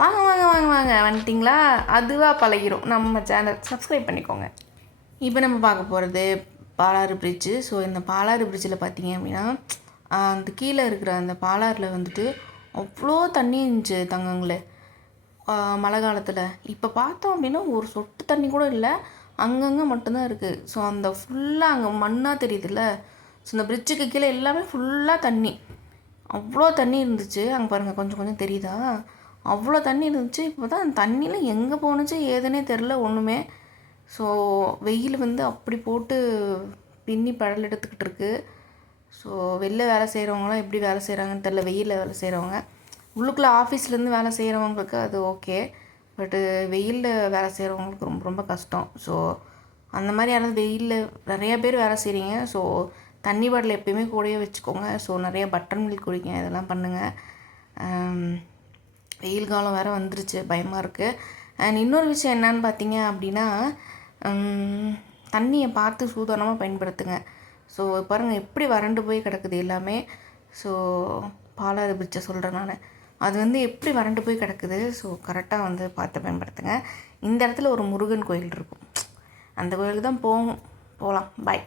வாங்க வாங்க வாங்க வாங்க. வந்துட்டிங்களா அதுவாக பழகிரும். நம்ம சேனல் சப்ஸ்கிரைப் பண்ணிக்கோங்க. இப்போ நம்ம பார்க்க போகிறது பாலாறு பிரிட்ஜு ஸோ இந்த பாலாறு பிரிட்ஜில் பார்த்தீங்க அப்படின்னா அந்த கீழே இருக்கிற அந்த பாலாறில் வந்துட்டு அவ்வளோ தண்ணி இருந்துச்சு தங்கங்களே. மழை காலத்தில். இப்போ பார்த்தோம் அப்படின்னா ஒரு சொட்டு தண்ணி கூட இல்லை. அங்கங்கே மட்டும்தான் இருக்குது ஸோ அந்த ஃபுல்லாக அங்கே மண்ணாக தெரியுதுல்ல? ஸோ இந்த பிரிட்ஜுக்கு கீழே எல்லாமே ஃபுல்லாக தண்ணி. அவ்வளோ தண்ணி இருந்துச்சு. அங்கே பாருங்கள் கொஞ்சம் கொஞ்சம் தெரியுதா? அவ்வளோ தண்ணி இருந்துச்சு. இப்போ தான் அந்த தண்ணியில் எங்கே போணுச்சு ஏதுன்னே தெரில ஒன்றுமே ஸோ வெயில் வந்து அப்படி போட்டு பின்னி படல் எடுத்துக்கிட்டு இருக்கு. ஸோ வெளில வேலை செய்கிறவங்களாம் எப்படி வேலை செய்கிறாங்கன்னு தெரில வெயிலில் வேலை செய்கிறவங்க உள்ளுக்குள்ளே ஆஃபீஸ்லேருந்து வேலை செய்கிறவங்களுக்கு அது ஓகே பட்டு வெயிலில் வேலை செய்கிறவங்களுக்கு ரொம்ப ரொம்ப கஷ்டம். ஸோ அந்த மாதிரி யாராவது வெயிலில் நிறையா பேர் வேலை செய்கிறீங்க ஸோ தண்ணி பாட்டில் எப்பயுமே கூடயே வச்சுக்கோங்க. ஸோ நிறைய பட்டர் மில்க் குடிங்க. இதெல்லாம் பண்ணுங்கள் um, வெயில் காலம் வேறு வந்துருச்சு பயமாக இருக்குது அண்ட் இன்னொரு விஷயம் என்னன்னு பார்த்தீங்க அப்படின்னா தண்ணியை பார்த்து சூதானமாக பயன்படுத்துங்க. ஸோ பாருங்கள் எப்படி வறண்டு போய் கிடக்குது எல்லாமே. ஸோ பாலாறு பிரிட்ஜை சொல்கிறேன் நான். அது வந்து எப்படி வறண்டு போய் கிடக்குது? ஸோ கரெக்டாக வந்து பார்த்து பயன்படுத்துங்க. இந்த இடத்துல ஒரு முருகன் கோயில் இருக்கும். அந்த கோயிலுக்கு தான் போகும். போகலாம் பாய்